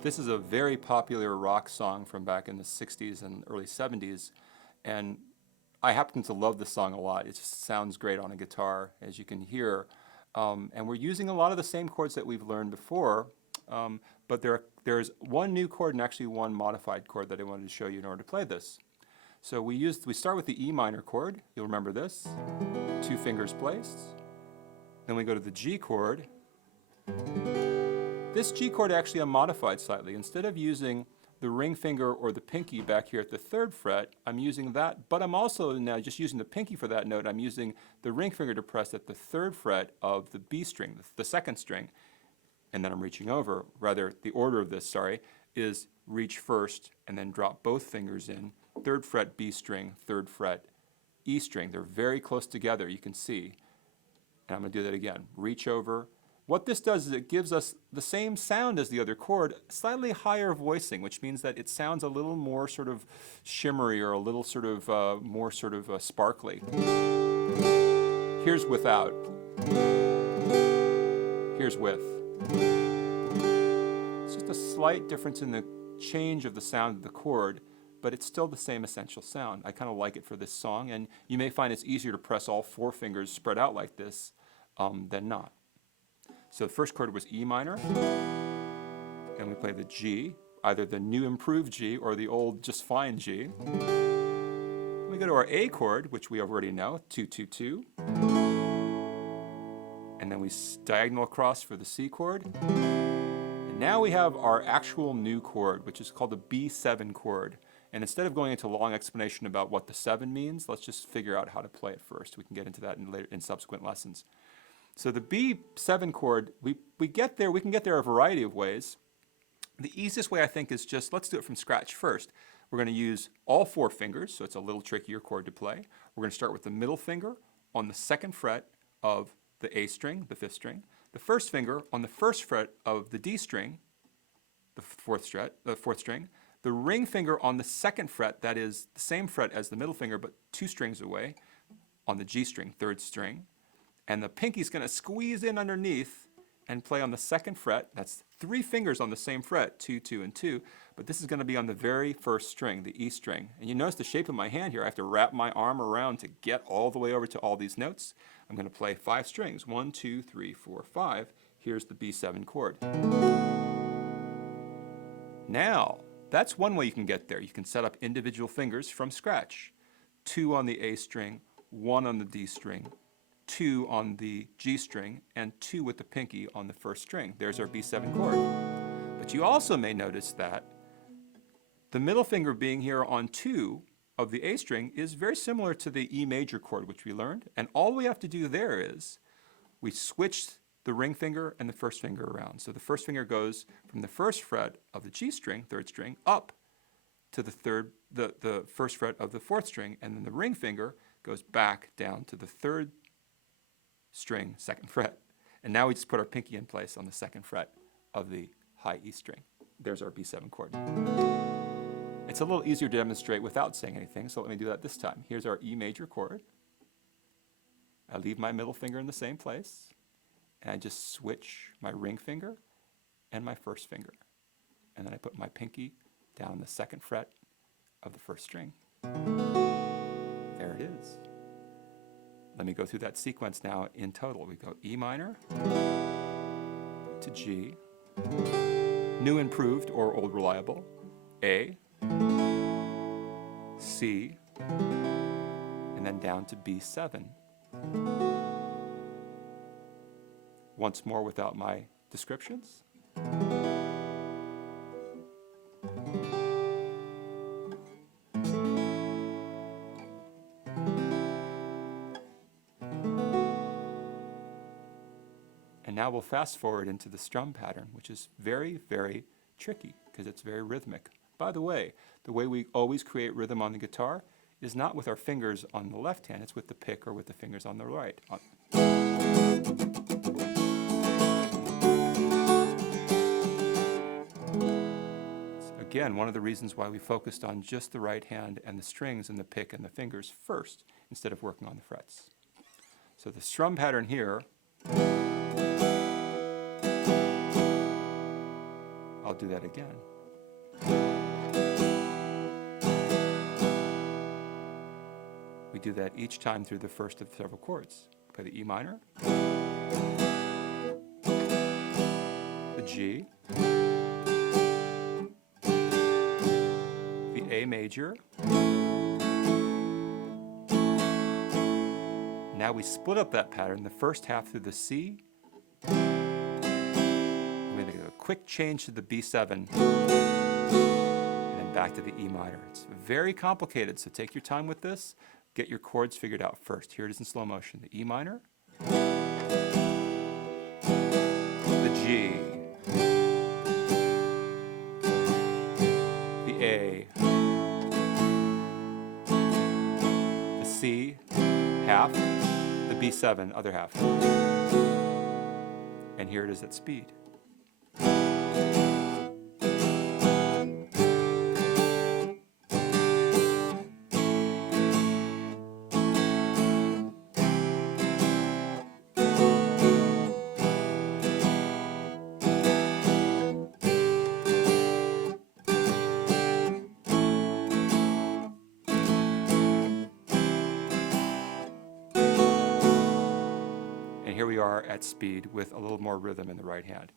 This is a very popular rock song from back in the 60s and early 70s, and I happen to love this song a lot. It just sounds great on a guitar, as you can hear. And we're using a lot of the same chords that we've learned before, but there's one new chord and actually one modified chord that I wanted to show you in order to play this. So we start with the E minor chord. You'll remember this. 2 fingers placed. Then we go to the G chord. This G chord actually I'm modified slightly. Instead of using the ring finger or the pinky back here at the 3rd fret, I'm using that, but I'm also now just using the pinky for that note. I'm using the ring finger to press at the 3rd fret of the B string, the 2nd string, and then I'm reaching over. Rather, the order of this, sorry, is reach first and then drop both fingers in. 3rd fret B string, 3rd fret E string. They're very close together, you can see. And I'm going to do that again. Reach over. What this does is it gives us the same sound as the other chord, slightly higher voicing, which means that it sounds a little more sort of shimmery or a little sort of more sort of sparkly. Here's without. Here's with. It's just a slight difference in the change of the sound of the chord, but it's still the same essential sound. I kind of like it for this song, and you may find it's easier to press all 4 fingers spread out like this than not. So the first chord was E minor, and we play the G, either the new improved G or the old just fine G. We go to our A chord, which we already know, 2, 2, 2. And then we diagonal across for the C chord. And now we have our actual new chord, which is called the B7 chord. And instead of going into a long explanation about what the 7 means, let's just figure out how to play it first. We can get into that in subsequent lessons. So the B7 chord, we can get there a variety of ways. The easiest way I think is just, let's do it from scratch first. We're going to use all 4 fingers, so it's a little trickier chord to play. We're going to start with the middle finger on the 2nd fret of the A string, the 5th string. The 1st finger on the 1st fret of the D string, the 4th string. The ring finger on the 2nd fret, that is the same fret as the middle finger, but 2 strings away, on the G string, 3rd string. And the pinky's going to squeeze in underneath and play on the 2nd fret. That's 3 fingers on the same fret, 2, 2, and 2. But this is going to be on the very 1st string, the E string. And you notice the shape of my hand here. I have to wrap my arm around to get all the way over to all these notes. I'm going to play 5 strings. 1, 2, 3, 4, 5. Here's the B7 chord. Now, that's one way you can get there. You can set up individual fingers from scratch. 2 on the A string, 1 on the D string, 2 on the G string, and 2 with the pinky on the 1st string. There's our B7 chord. But you also may notice that the middle finger being here on 2 of the A string is very similar to the E major chord, which we learned. And all we have to do there is we switch the ring finger and the 1st finger around. So the 1st finger goes from the 1st fret of the G string, 3rd string, up to the 1st fret of the 4th string, and then the ring finger goes back down to the 3rd string, 2nd fret. And now we just put our pinky in place on the 2nd fret of the high E string. There's our B7 chord. It's a little easier to demonstrate without saying anything, so let me do that this time. Here's our E major chord. I leave my middle finger in the same place, and I just switch my ring finger and my 1st finger. And then I put my pinky down on the 2nd fret of the 1st string. There it is. Let me go through that sequence now in total. We go E minor to G, new improved or old reliable, A, C, and then down to B7. Once more without my descriptions. And now we'll fast forward into the strum pattern, which is very, very tricky because it's very rhythmic. By the way we always create rhythm on the guitar is not with our fingers on the left hand, it's with the pick or with the fingers on the right. Again, one of the reasons why we focused on just the right hand and the strings and the pick and the fingers first instead of working on the frets. So the strum pattern here, I'll do that again. We do that each time through the first of several chords. Play the E minor, the G, the A major. Now we split up that pattern, the first half through the C. I'm going to do a quick change to the B7, and then back to the E minor. It's very complicated, so take your time with this. Get your chords figured out first. Here it is in slow motion. The E minor, the G, the A, the C, half, the B7, other half. And here it is at speed. And here we are at speed with a little more rhythm in the right hand.